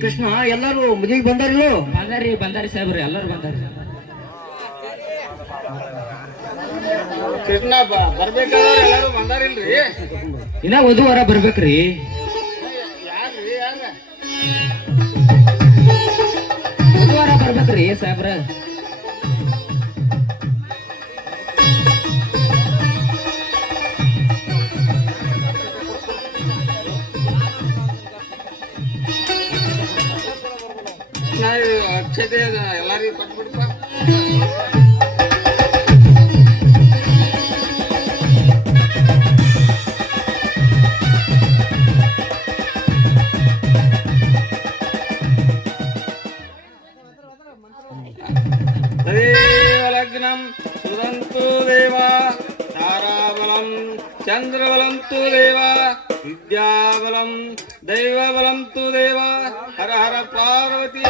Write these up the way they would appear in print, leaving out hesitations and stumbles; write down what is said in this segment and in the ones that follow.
ಕೃಷ್ಣ ಎಲ್ಲಾರು ಮದುವೆಗೆ ಬಂದಾರಿಲ್ಲೋ? ಬಂದಾರಿ ಸಾಹೇಬ್ರಿ, ಎಲ್ಲರೂ ಬಂದಾರಿ. ಕೃಷ್ಣ ಬರ್ಬೇಕಾದ್ರೆ ಎಲ್ಲಾರು ಬಂದಾರಿಲ್ರಿ? ಇನ್ನ ವಧುವಾರ ಬರ್ಬೇಕ್ರಿ. ವಧುವಾರ ಬರ್ಬೇಕ್ರಿ ಸಾಹೇಬ್ರ. ಅಕ್ಷತೆ ಎಲ್ಲಾರಿಗೂ ಕೊಟ್ಬಿಡ್ಪ. ಲಗ್ನಂ ಸುರಂತು ದೇವ ತಾರಾಬಲಂ ಚಂದ್ರಬಲಂತು ದೇವ ವಿದ್ಯಾಬಲಂ ದೈವಬಲಂತು ದೇವ ಹರ ಹರ ಪಾರ್ವತಿ.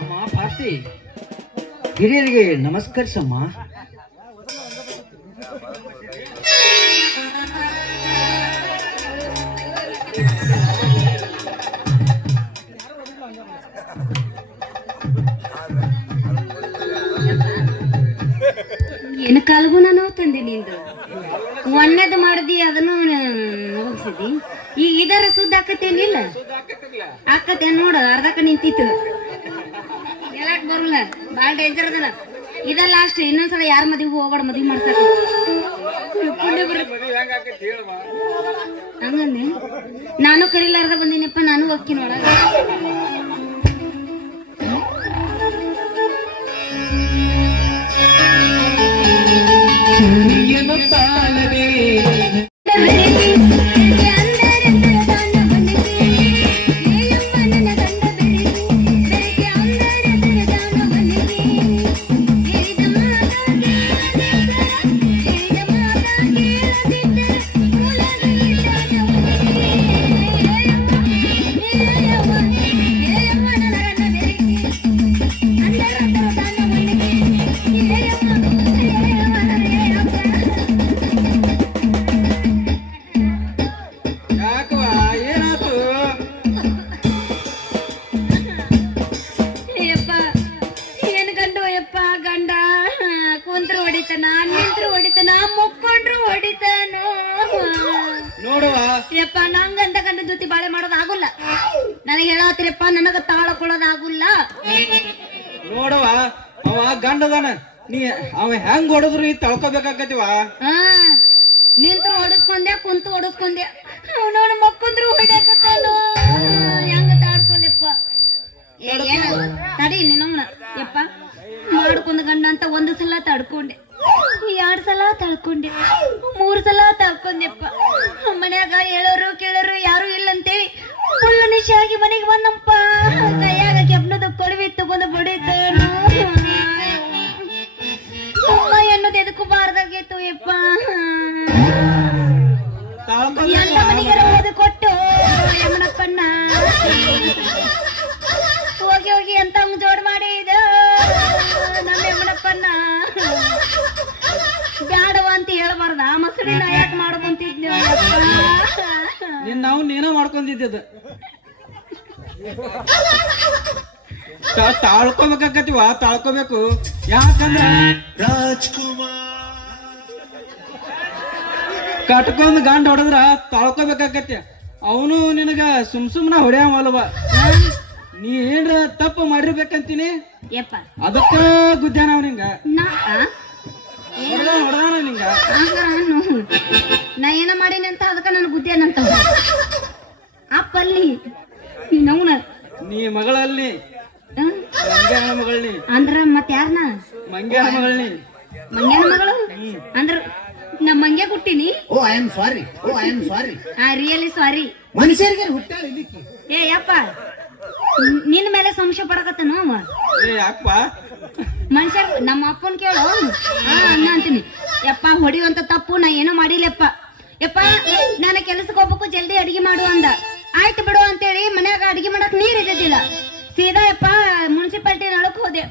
ಅಮ್ಮ ಪಾರ್ತಿ, ಹಿರಿಯರಿಗೆ ನಮಸ್ಕರಿಸಮ್ಮ. ಏನು ಕಾಲ್ಗೂ ನಾನು ತಂದೆ ನಿಂದು ಒಣ್ಣೆದು ಮಾಡ್ದಿ, ಅದನ್ನು ಹೋಗಿಸಿದಿ. ಈಗ ಇದರ ಸುದ್ದ ಆಕತ್ತೇನಿಲ್ಲ? ಆಕತ್ತೇನ್ ನೋಡು, ಅರ್ಧಕ್ಕ ನಿಂತಿತ್ತು. ಹೇಳಕ್ ಬರಲ್ಲ, ಬಾಳ ಡೇಂಜರ್ ಅದಲ್ಲ. ಇದ ಲಾಸ್ಟ್. ಇನ್ನೊಂದ್ಸಲ ಯಾರ ಮದ್ವಿ ಹೋಗ್ಬೇಡ, ಮದ್ವಿ ಮಾಡ್ತಾರ ಹಂಗಂದೆ. ನಾನು ಕರಿಲಾರ್ದ ಬಂದಿನಪ್ಪ, ನಾನು ಹೋಗ್ತೀನಿ ಒಳಗ. ಯಪ್ಪ ನಂಗಂತ ಗಂಡ ಜೊತೆ ಬಾಳೆ ಮಾಡೋದು ಆಗುಲ್ಲ. ನನಗೆ ಹೇಳತ್ತೀರಪ್ಪ, ನನಗ ತಾಳಕೊಳ್ಳೋದಾಗುಲ್ಲ. ನೋಡವ, ಅವ ಗಂಡದಾನ, ನೀ ಅವ ಹೆಂಗ್ ಹೊಡೆದ್ರು ನೀ ತಳ್ಕೊಬೇಕಾಗತಿವ. ನಿಂತ್ರು ಹೊಡಸ್ಕೊಂಡೆ, ಕುಂತು ಹೊಡಸ್ಕೊಂಡೆ, ಅವನವನ ಮಕ್ಕಂದ್ರು ಹೊಡ್ಯಾಕತ್ತಾನು. ಹೆಂಗ ತಾಡ್ಕೊಲೆಪ್ಪ? ಏನ ತಡಿ ನಿನ್ನ ಯಪ್ಪ. ಮಾಡ್ಕೊಂಡ್ ಗಂಡ ಅಂತ ಒಂದು ಸಲ ತಡ್ಕೊಂಡೆ, 2 ಸಲ ತಳ್ಕೊಂಡೆ, 3 ಸಲ ತಳ್ಕೊಂಡೆಪ್ಪ. ಮನ್ಯಾಗ ಹೇಳೋರು ಕೇಳೋರು ಯಾರು ಇಲ್ಲಂತೇಳಿ ಫುಲ್ ನಿಶಾಗಿ ಮನೆಗೆ ಬಂದಪ್ಪ. ಕೈಯಾಗ ಕೆಬ್ಬನದ ಕೊಳವಿ ತಗೊಂಡು ಬಡಿತಾನು. ಅಮ್ಮ ಎನ್ನೋದು ಎದಕ್ಕೂ ಬಾರ್ದಾಗಿತ್ತು ಯಪ್ಪ. ಎಲ್ಲ ಮನೆಗಾರ ಓದಿ ಕೊಟ್ಟು ಯಮನಪ್ಪನ್ನ ಹೋಗಿ ಹೋಗಿ ಅಂತ ಜೋಡ್ ಮಾಡಿದ ನಮ್ಮ ಯಮನಪ್ಪನ್ನ. ಬ್ಯಾಡವ ಅಂತ ಹೇಳ್ಬಾರ್ದ, ಮಸಡಿನ ಯಾಕೆ ಮಾಡ್ಕೊಂತಿದ್ನಿ ನಾವು ನೀನ ಮಾಡ್ಕೊಂಡಿದ್ದ. ತಾಳ್ಕೊಬೇಕಾಗತಿವ, ತಾಳ್ಕೊಬೇಕು. ಯಾಕಂದ್ರ ರಾಜ್ಕುಮಾರ್ ಕಟ್ಕೊಂಡ್ ಗಂಡ ಹೊಡೆದ್ರ ತಾಳ್ಕೊಬೇಕಾಗತ್ಯ. ಅವನು ನಿನಗ ಸುಮ್ನ ಹೊಡ್ಯಾವಲ್ವ. ನೀ ಏನ್ರ ತಪ್ಪು ಮಾಡಿರ್ಬೇಕಂತೀನಿ, ಅದಕ್ಕ ಗುದ್ದಾನ ಅವ ನಿಂಗ. ಹೊಡೆದಾನ ನಿಂಗ. ನಾ ಏನ ಮಾಡೀನಿ ಅಂತ ಅದಕ್ಕ ನನ್ ಗುದ್ದೇನಂತ ಅಪ್ಪಲ್ಲಿ ನವ್ನ. ನೀ ಮಗಳಲ್ಲಿ ಮಂಗ್ಯಾನ ಮಗಳನಿ ಅಂದ್ರ ಮತ್ ಯಾರನ? ಮಂಗ್ಯಾನ ಮಗಳನಿ. ಮಂಗ್ಯಾನ ಮಗಳು ಅಂದ್ರ ನಮ್ಮ ಮಂಗ್ಯ ಹುಟ್ಟಿನಿ. Oh I am sorry, oh I am sorry. Really sorry. ಮನುಷ್ಯರಿಗೆ ಹುಟ್ಟಾಳ ಇಲ್ಲಿಕ್ಕೆ. ಏ ಯಪ್ಪ, ನಿನ್ ಮೇಲೆ ಸಂಶಯ ಪಡಕತ್ತನು ಅವ. ಯಾಕಪ್ಪ? ಮನುಷ್ಯ ನಮ್ಮ ಅಪ್ಪನ್ ಕೇಳು. ಅನ್ನ ಅಂತೀನಿ ಯಪ್ಪ, ಹೊಡಿಯುವಂತ ತಪ್ಪು ನಾ ಏನೋ ಮಾಡಿಲ್ಲಪ್ಪ. ಯಪ್ಪ, ನಾನು ಕೆಲ್ಸಕ್ಕೆ ಹೋಗ್ಬೇಕು, ಜಲ್ದಿ ಅಡಿಗೆ ಮಾಡು ಅಂದ. ಆಯ್ತು ಬಿಡು ಅಂತೇಳಿ ಮನ್ಯಾಗ ಅಡಿಗೆ ಮಾಡಕ್ ನೀರ್ ಇದ್ದಿದ್ದಿಲ್ಲ. ಸೀದಾ ಯಪ್ಪ ಮುನ್ಸಿಪಾಲಿಟಿ ನಳಕ್ ಹೋದೆ.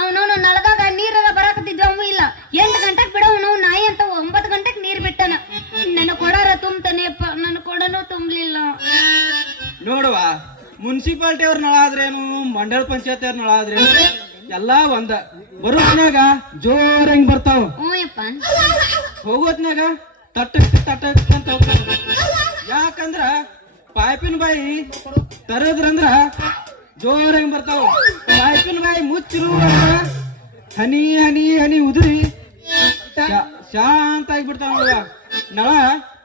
ಅವನು ನಳ ನೋಡುವ ಮುನ್ಸಿಪಾಲ್ಟಿ ಅವ್ರ ನಳ ಆದ್ರೇನು ಮಂಡಳ ಪಂಚಾಯತಿ ಅವ್ರ ನಳ ಆದ್ರೇನು ಎಲ್ಲಾ ಒಂದ ಬರೋತ್ನಾಗ ಜೋರಂಗ್ ಬರ್ತಾವ, ಹ್ಞೂ ಯಪ್ಪ. ಹೋಗೋತ್ನಾಗ ತಟ್ಟಕ್ ತಟ್ಟಕ್ ಅಂತ ಹೋಗ್ತಾವ. ಯಾಕಂದ್ರ ಪೈಪಿನ ಬಾಯಿ ತರದ್ರಂದ್ರ ಜೋರಂಗ್ ಬರ್ತಾವ. ಪೈಪಿನ ಬಾಯಿ ಮುಚ್ಚಿರು ಹನಿ ಹನಿ ಹನಿ ಉದುರಿ ಶಾಂತ ಆಗಿಬಿಡ್ತಾವ ನೋಡುವ.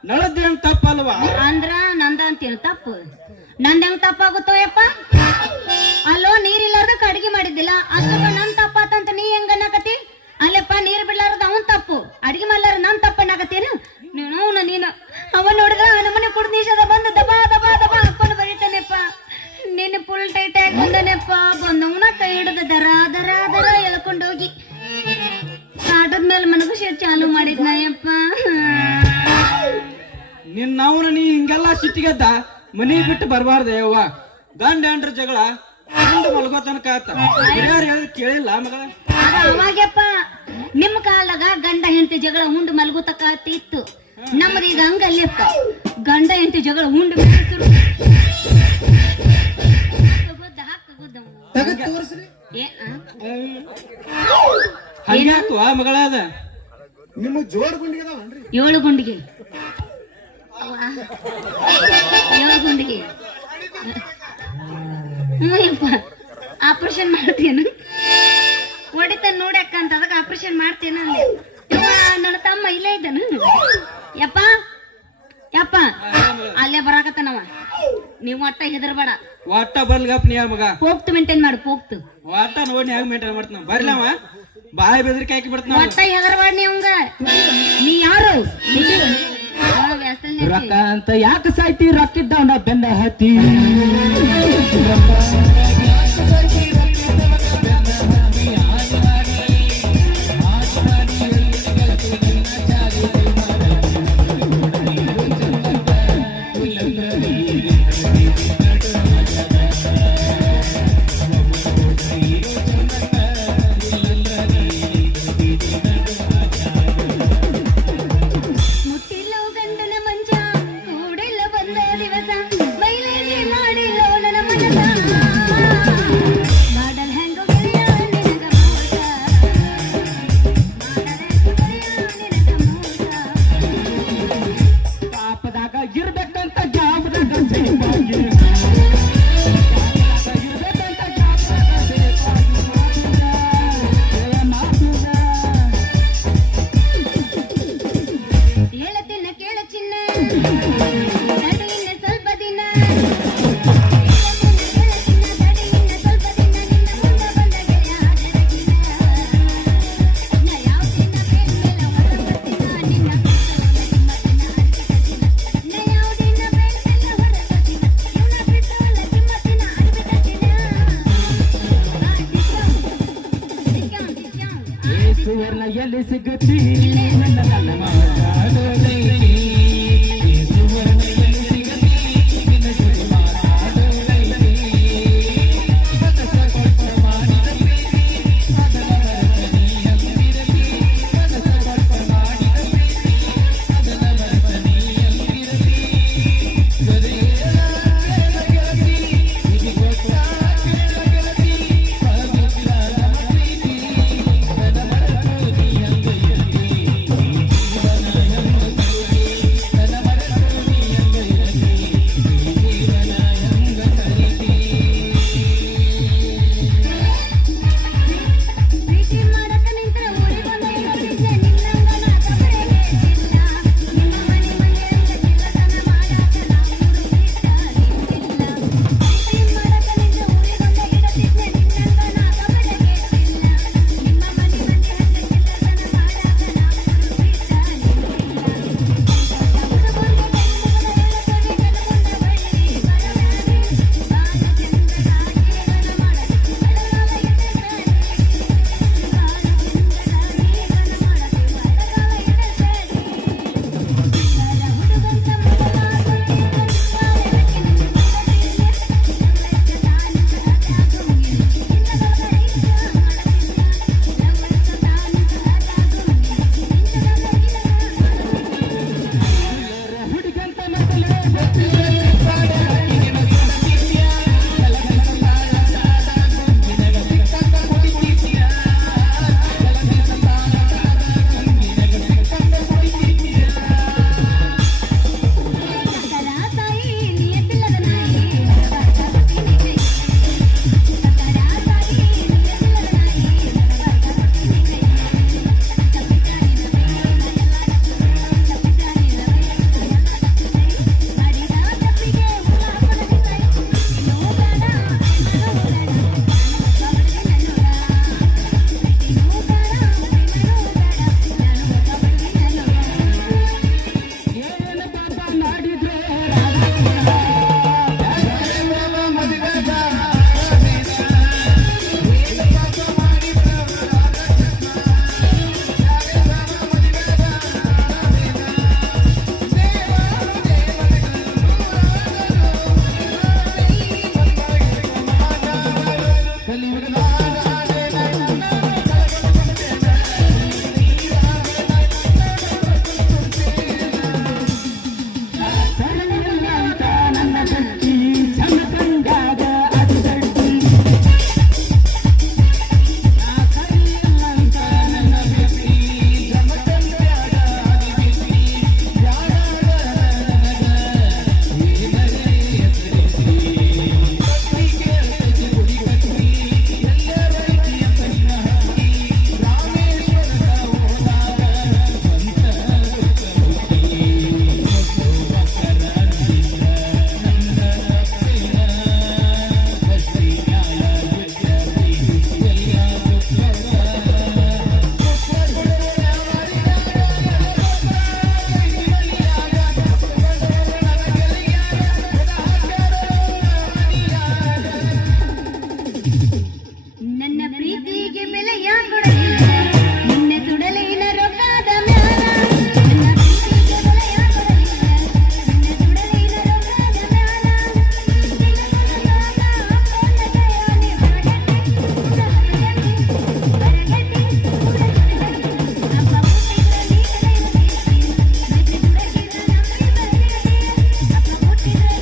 ನಳದ್ದೇನ್ ತಪ್ಪಲ್ವಾ? ಅಂದ್ರ ನಂದ ಅಂತೀನ ತಪ್ಪು. ನಂದ ಹೆಂಗ್ ತಪ್ಪಾಗುತ್ತೋ ಯಪ್ಪ? ಅಲ್ಲೋ ನೀರಿಲ್ಲಾರ್ದಕ್ಕ ಅಡಿಗೆ ಮಾಡಿದ್ದಿಲ್ಲ, ಅಷ್ಟಕ್ಕ ನನ್ ತಪ್ಪಾತಂತ ನೀ ಹೆಂಗ ಅನ್ನಕತಿ? ಅಲ್ಲಪ್ಪ ನೀರ್ ಬಿಡ್ಲಾರ್ದ ಅವನ್ ತಪ್ಪು, ಅಡಿಗೆ ಮಾಡ್ಲಾರ ನನ್ ತಪ್ಪ ಅನ್ನಕತ್ತೇನು ನೀನು? ಅವ ನೋಡಿದ್ರ ನಮ್ಮನೆ ಕುಡ್ದೀಶದ ಬಂದು ದಬಾ ದಬಾ ದಬಾ ಹಾಕೊಂಡು ಬರೀತಾನೆಪ್ಪ. ನಿನ್ನ ಫುಲ್ ಟೈಟ್ ಆಗಿ ಬಂದನೆಪ್ಪ. ಬಂದವನ ಕೈ ಹಿಡಿದ ದರ ದರ ದರ ಎಳ್ಕೊಂಡೋಗಿ ಕಾಟದ ಮೇಲೆ ಮನಗುಷ ಚಾಲು ಮಾಡಿದ್ನ ಯಪ್ಪ. ನಿನ್ನವನ ನೀ ಹಿಂಗೆಲ್ಲ ಸಿಟ್ಟಿಗೆದ್ದ ಮನಿ ಬಿಟ್ಟು ಬರಬಾರ್ದೆ ಯವ್ವ. ಗಂಡ ಹೆಂಡ್ರ ಜಗಳ ಗಂಡ ಮಲ್ಗೋ ತನಕ ಆತ. ಹಿರಿಯರು ಹೇಳಿದ್ ಕೇಳಿಲ್ಲ ಮಗ? ಅವಾಗ್ಯಪ್ಪ ನಿಮ್ ಕಾಲಾಗ ಗಂಡ ಹೆಂಡತಿ ಜಗಳ ಉಂಡು ಮಲ್ಗುತಕ್ಕ ಇತ್ತು. ನಮ್ಮದು ಈಗ ಹಂಗಲ್ಲಪ್ಪ, ಗಂಡ ಹೆಂಡತಿ ಜಗಳ ಉಂಡು ಹಂಗ್ಯಾಕುವ ಮಗಳಾದ? ನಿಮ್ಮ ಜೋಡ್ ಗುಂಡಿಗೆ ಅದಾವನ್ರಿ? 7 ಗುಂಡಿಗೆ 7 ಗುಂಡಿಗೆ. ಹ್ಞೂ ಯಪ್ಪ, ಆಪರೇಷನ್ ಮಾಡ್ತೇನು? ಹೊಡಿತ ನೋಡ್ಯಾಕ ಅಂತ ಅದಕ್ಕೆ ಆಪರೇಷನ್ ಮಾಡ್ತೇನ ಅಲ್ಲಿ. ನನ್ನ ತಮ್ಮ ಇಲ್ಲೇ ಇದ್ದಾನ ಯಪ್ಪ. ಯಪ್ಪ ಅಲ್ಲೇ ಬರಾಕತ್ತನವ, ನೀವು ಒಟ್ಟ ಹೆದರ್ಬೇಡ. ಒಟ್ಟ ಬರ್ಲಿಗಪ್ಪ ನೀ ಮಗ. ಹೋಗ್ತು ಮೇಂಟೈನ್ ಮಾಡು, ಹೋಗ್ತು ಒಟ್ಟ ನೋಡಿ ಹೆಂಗ್ ಮೇಂಟೈನ್ ಮಾಡ್ತಾನ. ಬರ್ಲವ ಬಾಯಿ ಬೆದರಿಕೆ ಹಾಕಿ ಬಿಡ್ತಾನ. ಒಟ್ಟ ಹೆದರ್ಬೇಡ ನೀವಂಗ. ನೀ ಯಾರು? ರೊಕ್ಕ ಅಂತ ಯಾಕೆ ಸಾಯ್ತಿ? ರೊಕ್ಕಿದ್ದವನ ಬೆನ್ನ ಹತ್ತಿ ಎಲ್ಲಿ ಸಿಗುತ್ತಿ ಬೆಲೆ ಯಾಕೆ ಕೊಡಲಿಲ್ಲ ನಿನ್ನೆ ಸುಡಲಿನ ರೊಕ್ಕದ ಮ್ಯಾಲ ನನ್ನ ಪ್ರೀತಿಗೆ ಬೆಲೆ ಯಾಕೆ ಕೊಡಲಿಲ್ಲ ನಿನ್ನೆ ಸುಡಲಿನ ರೊಕ್ಕದ ಮ್ಯಾಲ ನಿನ್ನ ಸುಡಲಾಗ ಅಪ್ಪನ ಕೈಯಲ್ಲಿ ಬರಗಟ್ಟಿ ಅಪ್ಪ ಹುಟ್ಟಿದ್ರೆ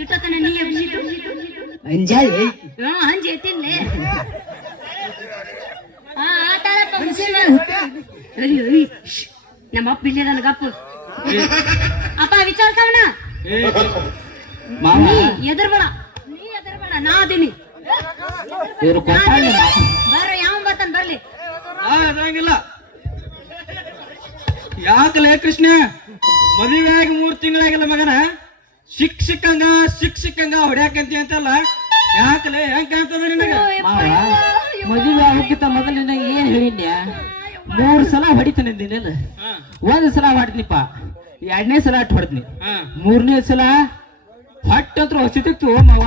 ಇಟ್ಟತನ ನೀ ಎಬ್ಸಿಟ್ಟು ಅಂಜಾಯಿ ಹಂಜಿ ಎತ್ತಿನ್ಲೆ ಆತಾಳಪ್ಪ ನಮ್ಮ ಅಪ್ಪ ಇಲ್ಲೇ ನನಗಪ್ಪ ಅಪ್ಪ ವಿಚಾರಿಸವನ ಮಾವ ಎದರ್ಬೇಡ ನಾ ಅದೀನಿ ಇವ್ರು ಕೊಟ್ಟಾಗ ಬರ್ರ ಯಾವ ಬರ್ತಾನ ಬರ್ಲಿ ಅದಂಗಿಲ್ಲ ಯಾಕಲೇ ಕೃಷ್ಣ ಮದುವೆ ಆಗಿ 3 ತಿಂಗಳಾಗಿಲ್ಲ ಮಗನ ಶಿಕ್ಷಕಂಗ ಹೊಡ್ಯಾಕಂತಿ ಅಂತಲ್ಲ ಯಾಕಲೇ ಹೆಂಗ್ ಕಾಣ್ತದ ನಿನಗ ಮಾವ ಮದುವೆ ಆಗೋಕ್ಕಿಂತ ಮೊದಲಿನ ಏನ್ ಹೇಳಿನ್ಯ 3 ಸಲ ಹೊಡಿತಾನೆ ದಿನೆಲ್ಲ ಹಾ 1 ಸಲ ಹೊಡ್ತೀನಿಪ್ಪ 2ನೇ ಸಲ ಅಟ್ ಹೊಡ್ತೀನಿ ಹಾ 3ನೇ ಸಲ ಹೊಟ್ಟೆ ಹತ್ರ ಹೊಸಿತಿತ್ತು ಮಾವ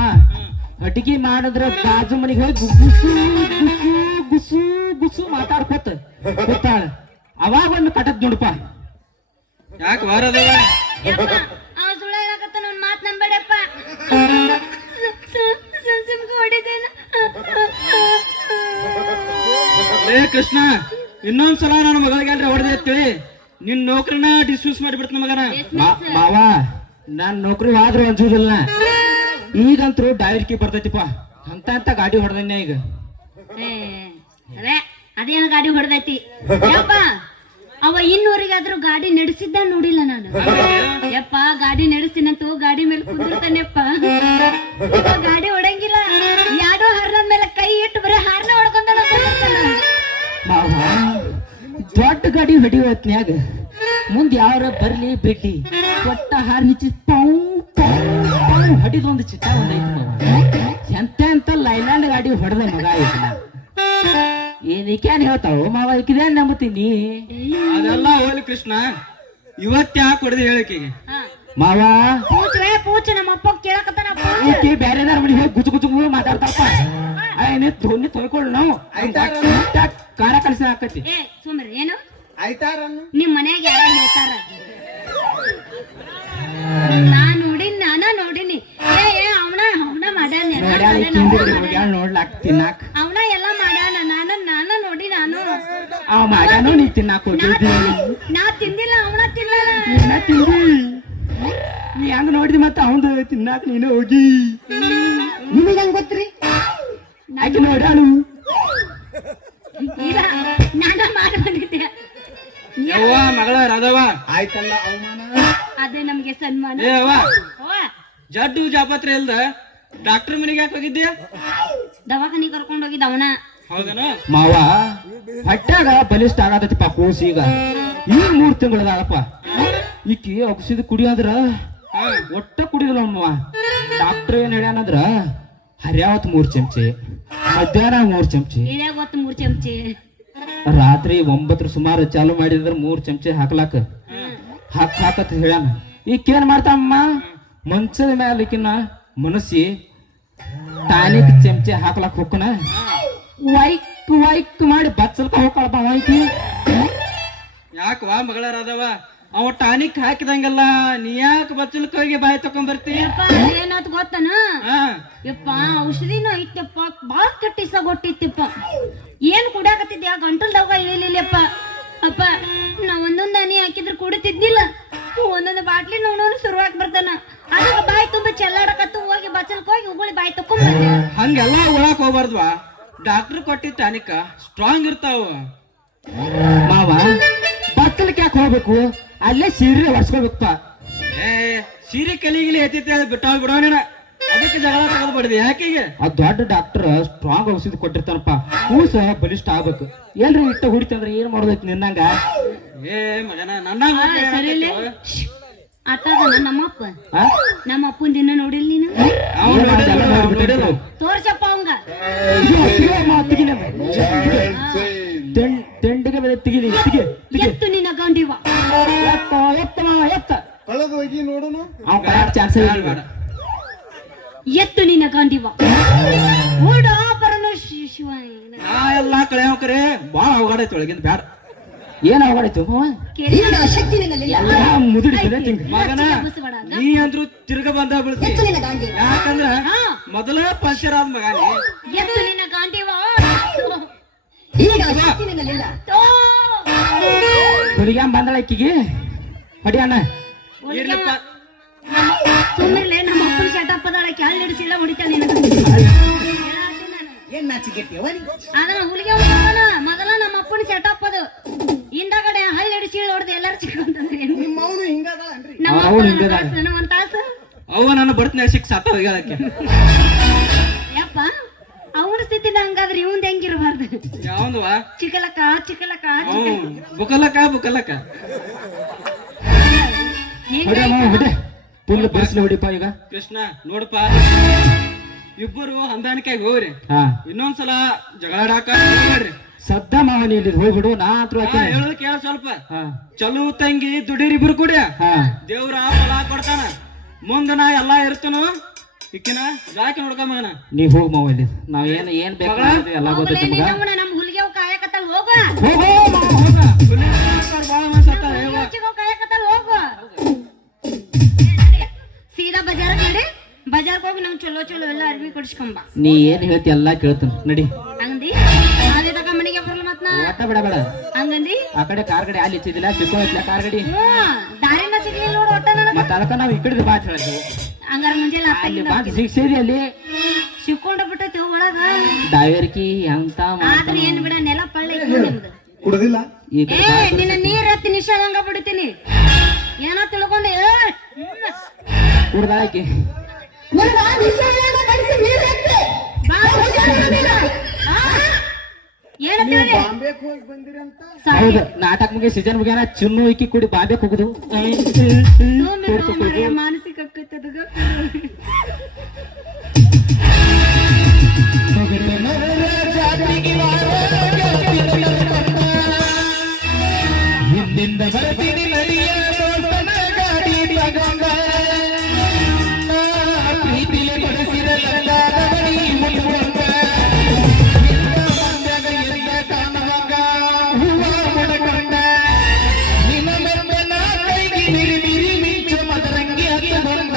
ಅಡಿಗೆ ಮಾಡಿದ್ರ ಬಾಜು ಮನೆಗೆ ಹೋಗಿ ಗುಸು ಗುಸು ಗುಸು ಗುಸು ಮಾತಾಡ್ಕೊತ ಗೊತ್ತಾಳ ಅವಾಗ ಒಂದು ಕಟ್ಟದ್ ನೋಡಪ್ಪ ಯಾಕೆ ವಾರದವ ಯಪ್ಪ ಅವ ಸುಳ್ಳ ಹೇಳಕತ್ತಾನ ಅವ್ನ ಮಾತ್ ನಂಬೇಡಪ್ಪ ಸುಮ್ಕ ಹೊಡಿದೇನ ಲೇ ಕೃಷ್ಣ ಇನ್ನೊಂದ್ಸಲ ನನ್ನ ಮಗಳಿಗೆ ಹೊಡೆದೆ ಅಂತೇಳಿ ನಿನ್ ನೌಕರಿನ ಡಿಸ್ಮಿಸ್ ಮಾಡಿಬಿಡ್ತಾನ ಮಗನ ಮಾವ ನಾನ್ ನೌಕರಿ ಆದ್ರೂ ಅನ್ಸೋದಿಲ್ಲ ಈಗಂತೂ ಡೈವರ್ಕಿ ಬರ್ತೈತಿಪ್ಪ ಅಂತ ಗಾಡಿ ಹೊಡೆದನ್ಯ ಈಗ ಅದೇನ ಗಾಡಿ ಹೊಡೆದೈತಿ ಯಪ್ಪ ಅವ ಇನ್ನೂರಿಗಾದ್ರೂ ಗಾಡಿ ನಡೆಸಿದ್ದ ನೋಡಿಲ್ಲ ನಾನು ಯಪ್ಪ ಗಾಡಿ ನಡೆಸ್ತೀನಂತೂ ಗಾಡಿ ಮೇಲೆ ಕುಂದಿರ್ತಾನೆಪ್ಪ ಗಾಡಿ ಹೊಡಂಗಿಲ್ಲ ಯಾಡೋ ಹರ್ನದ ಮೇಲೆ ಕೈ ಇಟ್ಟು ಬರೀ ಹಾರ್ನ ಹೊಡ್ಕೊಂಡ ಮಾವ ದೊಡ್ಡ ಗಾಡಿ ಹೊಡಿವತ್ನ್ಯಾಗ ಮುಂದ್ ಯಾರ ಬರ್ಲಿ ಬಿಡ್ಲಿ ಕೊಟ್ಟ ಹಾರ್ ಹಿಚ್ಚಿ ಪೌ ಹೊಡಿದೊಂದು ಚಿಟ್ಟ ಒಂದೈತಿ ಮಾವ ಎಂತ ಲೈಲ್ಯಾಂಡ್ ಗಾಡಿ ಹೊಡೆದ ಮಗ ಐತಿ ಏನಕ್ಕೇನ್ ಹೇಳ್ತಾವ ಮಾವ ಈಕಿದೇನ್ ನಂಬತೀನಿ ಅದೆಲ್ಲ ಹೋಗ್ಲಿ ಕೃಷ್ಣ ಇವತ್ ಯಾಕೆ ಹೊಡೆದು ಹೇಳಿಕೆಗೆ ಮಾವ ಪೂಚ್ ನಮ್ಮ ಅಪ್ಪ ಕೇಳಕತ್ತಾನ ಈಕಿ ಬ್ಯಾರೆದಾರ ಮನೆಗೆ ಹೋಗಿ ಗುಜು ಗುಜು ಮಾತಾಡ್ತಾರಪ್ಪ ಧ್ವನಿ ತೊಳ್ಕೊಳ್ಳು ನಾವು ಕಾರ ಕಲಿಸ ಹಾಕತಿ ಏ ಸುಮ್ರಿ ಏನು ಆಯ್ತಾರನ್ನು ನಿಮ್ ಮನ್ಯಾಗ ಯಾರ ಹೇಳ್ತಾರ ನಾನ್ ನೋಡಿನಿ ಏ ಅವನ ಮಾಡ್ಯಾನ ನೋಡ್ಲಾಕ್ ತಿನ್ನಾಕ್ ಅವನ ಎಲ್ಲ ಮಾಡ್ಯಾನ ನಾನ ನೋಡಿ ನಾನು ಅವ ಮಾಡ್ಯಾನು ನೀ ತಿನ್ನಾಕ್ ಹೋಗಿದ್ದಿ ನಾ ತಿಂದಿಲ್ಲ ಅವನ ತಿನ್ನಲ್ಲ ನೀನ ತಿಂದಿ ನೀ ಹಂಗ ನೋಡಿದಿ ಮತ್ತ ಅವಂದು ತಿನ್ನಾಕ್ ನೀನು ಹೋಗಿ ನಿಮಗೆ ಹೆಂಗ್ ಗೊತ್ತ್ರಿ ಆಕೆ ನೋಡ್ಯಾಳು ಇಲ್ಲ ನಾನ ಮಾಡಿ ಬಂದಿದ್ದೆ ಯವ್ವ ಮಗಳ ರಾಧವ ಆಯ್ತಲ್ಲ ಅವಮಾನ ಅದೇ ನಮ್ಗೆ ಸನ್ಮಾನ ಏ ಅವ್ವ ಅವ್ವ, ಜಡ್ಡು ಜಾಪತ್ರೆ ಇಲ್ದ ಡಾಕ್ಟರ್ ಮನೆಗೆ ಯಾಕೆ ಹೋಗಿದ್ಯಾ ದವಾಖಾನಿ ಕರ್ಕೊಂಡ್ ಹೋಗಿದ್ದ ಅವನ ಹೌದನ ಮಾವ ಹೊಟ್ಯಾಗ ಬಲಿಷ್ಠ ಆಗತೈತಿಪ್ಪ ಕೂಸಿ ಈಗ 3 ತಿಂಗಳದಾಗಪ್ಪ ಈಕಿ ಅಗಸಿದ ಕುಡಿಯೋದ್ರ ಒಟ್ಟ ಕುಡಿದಿಲ್ಲ ಅವನು ಡಾಕ್ಟರ್ ಏನ್ ಹೇಳ್ಯಾನಂದ್ರ ಹರ್ಯಾವತ್ 3 ಚಮಚಿ ಮಧ್ಯಾಹ್ನ 3 ಚಮಚಿ ಇಳ್ಯಾಗ ಗೊತ್ತು 3 ಚಮಚಿ ರಾತ್ರಿ 9 ಸುಮಾರು ಚಾಲು ಮಾಡಿದ್ರ 3 ಚಮಚಿ ಹಾಕ್ಲಾಕ ಹಾಕತ್ ಹೇಳ್ಯಾನ ಈಕೇನ್ ಮಾಡ್ತಾಮ್ಮ ಮಂಚದ ಮ್ಯಾಲ ಈಕಿನ ಮನಸ್ಸಿ ಟಾನಿಕ್ ಚಮಚಿ ಹಾಕ್ಲಾಕ್ ಹೋಗ್ಕನ ವೈಕ್ ವೈಕ್ ಮಾಡಿ ಬಚ್ಚಲ್ಕ ಹೋಗ್ಕಳಪ್ಪ ವೈಕಿ ಯಾಕವಾ ಮಗಳ ರಾಧವ ಅವ ಟಾನಿಕ್ ಹಾಕಿದಂಗಲ್ಲ ನೀ ಯಾಕೆ ಬಚ್ಚಲ್ಕ ಹೋಗಿ ಬಾಯಿ ತಕೊಂಡ್ ಬರ್ತಿ ಯಪ್ಪ ಏನಾತ್ ಗೊತ್ತನ ಯಪ್ಪ ಔಷಧಿನೂ ಐತಪ್ಪ ಬಾಳ ಕೆಟ್ಟ ಇಸಗೊಟ್ಟಿತ್ತಪ್ಪ ಏನ್ ಕುಡ್ಯಾಕತ್ತಿದ್ಯಾ ಗಂಟಲ್ದಾಗ ಇಳಿಲಿಲ್ಲಪ್ಪ ಅಪ್ಪ ನಾ ಒಂದೊಂದ್ ಹನಿ ಹಾಕಿದ್ರ ಕುಡಿತಿದ್ನಿಲ್ಲ ಒಂದೊಂದು ಬಾಟ್ಲಿ ನೋಡೋನು ಶುರುವಾಗ್ ಬರ್ತಾನ ಅದಕ್ಕೆ ಬಾಯಿ ತುಂಬ ಚೆಲ್ಲಾಡಕತ್ತು ಹೋಗಿ ಬಚ್ಚಲ್ಕ ಹೋಗಿ ಉಗುಳಿ ಬಾಯಿ ತಕೊಂಡ್ ಬಂದೆ ಹಂಗೆಲ್ಲ ಒಳಕ್ ಹೋಗ್ಬಾರ್ದ್ವಾ ಡಾಕ್ಟರ್ ಕೊಟ್ಟಿದ್ದ ಟಾನಿಕ್ ಸ್ಟ್ರಾಂಗ್ ಇರ್ತಾವ ಮಾವ ಬಚ್ಚಲ್ಕ ಯಾಕೆ ಹೋಗ್ಬೇಕು ಅಲ್ಲೇ ಸೀರೆ ಒರ್ಸ್ಕೋಬೇಕಪ್ಪ ಏ ಸೀರೆ ಕಲಿಗಿಲಿ ಎತ್ತಿತ್ತೆ ಬಿಟ್ಟಾಳ್ ಬಿಡೋಣ ಅದಕ್ಕೆ ಜಗಳ ತಗದ್ ಬಡ್ದಿ ಯಾಕೆಗೆ ಆ ದೊಡ್ಡ ಡಾಕ್ಟರ್ ಸ್ಟ್ರಾಂಗ್ ಔಷಧಿ ಕೊಟ್ಟಿರ್ತಾನಪ್ಪ ಕೂಸ ಬಲಿಷ್ಠ ಆಗ್ಬೇಕು ಎಲ್ರಿ ಇಟ್ಟ ಹುಡಿತಂದ್ರೆ ಏನ್ ಮಾಡೋದೈತಿ ನಿನ್ನಂಗ ಏ ಮಗನ ನನ್ನ ಸರಿಲೆ ಆತದನ ನಮ್ಮಪ್ಪ ನಮ್ಮಪ್ಪನ ದಿನ ನೋಡಿಲ್ ನೀನು ತೋರ್ಸಪ್ಪ ಅವಂಗ ತೆಂಡಿಗೆ ಮೇಲೆ ತೆಗಿಲಿ ಎತ್ತು ನಿನ್ನ ಗಂಡಿವ ಎತ್ತ ಮಾವ ಎತ್ತ ಕಳೆದು ಹೋಗಿ ನೋಡೋಣ ಅವ್ ಕರೆಕ್ಟ್ ಚಾನ್ಸ್ ಇಲ್ಲ ಎತ್ತು ನಿನ್ನ ಗಂಡಿವ ಓಡ ಪರನು ಶಿವ ನಾ ಎಲ್ಲಾ ಕಳೆ ಹೋಗ್ರೆ ಬಾಳ ಅವಗಾಡೈತಿ ಒಳಗಿಂದ ಬ್ಯಾಡ ಏನ್ ಅವಗಾಡೈತು ಮಾವ ಎಲ್ಲ ಮುದುಡಿತದೆ ತಿಂಗ್ ಮಗನ ನೀ ಅಂದ್ರು ತಿರ್ಗ ಬಂದ ಬೀಳ್ತಿ ಯಾಕಂದ್ರ ಮೊದಲ ಪಂಚರ್ ಆದ ಮಗನೇ ಎತ್ತು ನಿನ್ನ ಗಂಡಿವ ಹುಡುಗ್ಯಾಂ ಬಂದಳ ಇಕ್ಕಿಗೆ ಹೊಡಿಯಣ್ಣ ಇರ್ಲಿಪ್ಪ ಸುಮ್ಮನೆ ನಮ್ಮ ಅಪ್ಪನ ಸೆಟಪ್ ಅದಾಳಕ್ಕೆ ಹಳ್ಳಿ ಹಿಡಿಸಿಲ್ಲ ಹೊಡಿತಾನೆ ಏನ್ ನಾಚಿಗೆಟ್ಟಿಯವ ಅದನ್ನ ಹುಲಿಗೆ ಹೊಡ್ತಾನ ಮೊದಲ ನಮ್ಮ ಅಪ್ಪನ ಸೆಟಪ್ ಅದು ಹಿಂದಗಡೆ ಹಳ್ಳಿ ಹಿಡಿಸಿ ಹೊಡೆದು ಎಲ್ಲಾರು ಚಿಕ್ಕಂತಂದ್ರಿ ನಿಮ್ಮ ಅವನು ಹಿಂಗದನ್ರಿ ನಮ್ಮ ಅಪ್ಪ ಒಂದ್ ತಾಸು ಅವ ನನ್ನ ಬರ್ತನೆ ಸಿಕ್ ಸಾತ ಹೋಗ್ಯಾಳಕ್ಕೆ ಯಪ್ಪ ಅವನ ಸ್ಥಿತಿನ ಹಂಗಾದ್ರೆ ಇವಂದ್ ಹೆಂಗಿರಬಾರ್ದು ಯಾವಂದವಾ ಚಿಕ್ಕಲಕ್ಕ ಚಿಕ್ಕಲಕ್ಕ ಬುಕಲಕ್ಕ ಫುಲ್ ಬಿಸಿಲು ಹೊಡಿಪ ಈಗ ಕೃಷ್ಣ ನೋಡಪ್ಪ ಇಬ್ಬರು ಹೊಂದಾಣಿಕೆ ಹೋಗ್ರಿ ಹಾ ಇನ್ನೊಂದ್ಸಲ ಜಗಳಾಡಾಕ ಹೋಗ್ಬೇಡ್ರಿ ಸದ್ದ ಮಾವನಿ ಇಲ್ಲಿ ಹೋಗ್ಬಿಡು ನಾ ಹತ್ರ ಹೇಳೋದ್ ಕೇಳ ಸ್ವಲ್ಪ ಹಾ ಚಲೋ ತಂಗಿ ದುಡೀರಿ ಇಬ್ರು ಕೂಡ ಹಾ ದೇವ್ರ ಫಲ ಕೊಡ್ತಾನ ಮುಂದ ನಾ ಎಲ್ಲಾ ಇರ್ತನು ಇಕ್ಕಿನ ಜಾಕಿ ನೋಡ್ಕ ಮಗನ ನೀ ಹೋಗ್ ಮಾವ ಇಲ್ಲಿ ನಾವ್ ಏನ್ ಬೇಕು ಎಲ್ಲ ಗೊತ್ತೈತಿ ನಮಗ ನಮ್ ಹುಲಿಗೆ ಕಾಯಕತ್ತಲ್ ಹೋಗು ಹೋಗೋ ಮಾವ ಹೋಗ ಬಾಳ ಮನ್ಸತ್ತಾರ ಕಾಯಕತ್ತಲ್ ಹೋಗು ಸೀದಾ ಬಜಾರ್ಗೆ ನಡಿ ಬಜಾರ್ಗೆ ಹೋಗಿ ನಮ್ ಚಲೋ ಚಲೋ ಎಲ್ಲ ಅರ್ಬಿ ಕೊಡ್ಸ್ಕೊಂಬ ನೀ ಏನ್ ಹೇಳ್ತಿ ಎಲ್ಲಾ ಕೇಳ್ತಾನ ನಡಿ ಹಂಗಂದಿ ಅದೇ ತಕ ಮನೆಗೆ ಬರಲ್ಲ ಮತ್ ನಾ ಒಟ್ಟ ಬೇಡ ಬೇಡ ಹಂಗಂದಿ ಆ ಕಡೆ ಕಾರ್ ಗಡಿ ಅಲ್ಲಿ ಇಚ್ಚಿದಿಲ್ಲ ಸಿಕ್ಕೋ ಇತ್ಲ ಕಾರ್ ಗಡಿ ದಾರಿನ ಸಿಗ್ಲಿಲ್ಲ ನೋಡು ಒಟ್ಟ ನನಗ ಮತ್ತ ಅದಕ್ಕ ನಾವ್ ಈ ಕಡೆ ಬಾ ಹೇಳಿದ್ವಿ ಹಂಗಾರ ಮುಂಜಾನೆ ಅಲ್ಲಿ ಬಾ ಸಿಕ್ಸಿದಿ ಅಲ್ಲಿ ಸಿಕ್ಕೊಂಡ ಬಿಟ್ಟೈತಿ ಒಳಗ ಡಾವೇರ್ಕಿ ಅಂತ ಆದ್ರೆ ಏನ್ ಬಿಡ ನೆಲ ಪಳ್ಳ ಐತಿ ನಿಮ್ದು ಕುಡದಿಲ್ಲ ಈ ಏ ನಿನ್ನ ನೀರ್ ಎತ್ತಿ ನಿಷೇಧಂಗ ಬಿಡ್ತೀನಿ ಏನೋ ತಿಳ್ಕೊಂಡೆ ಕುಡ್ದಾಕಿ ಬಾಂಬೆಗೆ ಹೋಗಿ ಬಂದಿರಿ ಅಂತ ಹೌದು ನಾಟಕ ಮುಗಿ ಸೀಸನ್ ಮುಗಿಯನ ಚಿನ್ನು ಇಕ್ಕಿ ಕುಡಿ ಬಾಂಬೆಕ್ ಹೋಗುದು ಮಾನಸಿಕ ಆಕೈತದ ಹಿಂದಿಂದ ಬರ್ತೀನಿ ನಡಿಯ ದೋಸ್ತನ ಗಾಡಿ ತಗೊಂಡ ಪ್ರೀತಿಲೆ ಕೊಡಿಸಿದ ಲಂಗಾದವನಿ ಮುಟ್ಟುವಂಗ ಮಂದ್ಯಾಗ ಎದ್ದ ಕಾಣುವಂಗ ಹೂವ ಮುಡಕೊಂಡ ನಿನ್ನ ಮೆರ್ಮೆನ ಕೈಗೆ ನಿರಿ ನಿರಿ ಮಿಂಚು ಮದರಂಗಿ ಹತ್ತಗೊಂಡ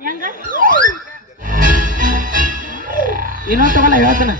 ಹೆಂಗ ಇನ್ನೊಂದು ತಗೊಲ್ಲ ಹೇಳ್ತಾನ